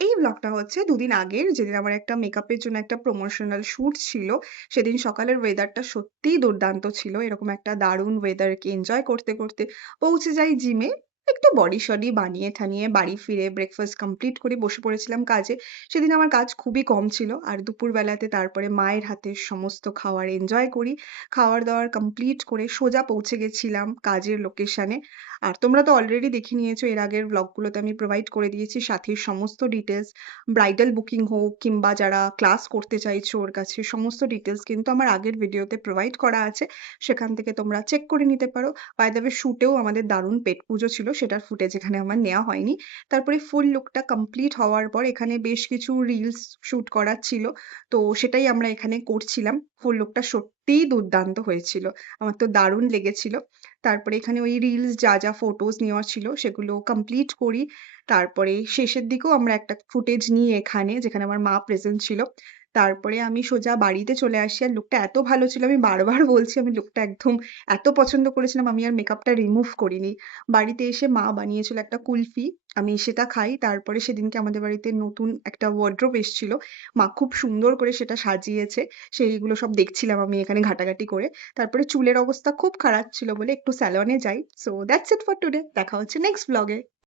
এই ব্লগটা হচ্ছে ২ দিন আগের, যেদিন আমার একটা মেকআপের জন্য একটা প্রমোশনাল শুট ছিল। সেদিন সকালের ওয়েদারটা সত্যিই দুর্দান্ত ছিল। এরকম একটা দারুণ ওয়েদারকে এনজয় করতে, করতে পৌঁছে যাই জিমে। একটু বডি-সডি বানিয়ে-ঠানিয়ে বাড়ি ফিরে ব্রেকফাস্ট কমপ্লিট করে বসে পড়েছিলাম কাজে। সেদিন আমার কাজ খুবই কম ছিল। আর দুপুরবেলাতে তারপরে মায়ের হাতের সমস্ত খাওয়ার এনজয় করি। খাওয়ার-দাওয়ার কমপ্লিট করে সোজা পৌঁছে গেছিলাম কাজের লোকেশনে। আর তোমরা তো অলরেডি দেখে নিয়েছো, এর আগের ভ্লগগুলোতে আমি প্রোভাইড করে দিয়েছি সাথে সমস্ত ডিটেইলস। ব্রাইডাল বুকিং হোক কিংবা যারা ক্লাস করতে চাইছো ওর কাছে, সমস্ত ডিটেইলস কিন্তু আমার আগের ভিডিওতে প্রোভাইড করা আছে। সেখান থেকে তোমরা চেক করে নিতে পারো। বাই দ্য ওয়ে, শুটেও আমাদের দারুণ পেট পুজো ছিল, সেটার ফুটেজ এখানে আমার নেওয়া হয়নি। তারপরে ফুল লুকটা কমপ্লিট হওয়ার পর এখানে বেশ কিছু রিলস শুট করার ছিল। তো সেটাই আমরা এখানে করছিলাম। ফুল লুকটা সত্যিই দুর্দান্ত হয়েছিল। আমার তো দারুণ লেগেছিল। তারপরে এখানে ওই রিলস যা ফটোস নেওয়ার ছিল সেগুলো কমপ্লিট করি। তারপরে শেষের দিকেও আমরা একটা ফুটেজ নিই এখানে, যেখানে আমার মা প্রেজেন্ট ছিল। তারপরে আমি সোজা বাড়িতে চলে আসি। আর লুকটা এত ভালো ছিল, আমি বারবার বলছি, আমি লুকটা একদম এত পছন্দ করেছিলাম, আমি আর মেকআপটা রিমুভ করিনি। বাড়িতে এসে মা বানিয়েছিল একটা কুলফি। আমি সেটা খাই। তারপরে সেদিনকে আমাদের বাড়িতে নতুন একটা ওয়ারড্রোব এসছিল। মা খুব সুন্দর করে সেটা সাজিয়েছে। সেইগুলো সব দেখছিলাম আমি এখানে ঘাটাঘাটি করে। তারপরে চুলের অবস্থা খুব খারাপ ছিল বলে একটু স্যালনে যাই। So that's it for today. দেখা হচ্ছে নেক্সট ভ্লগে।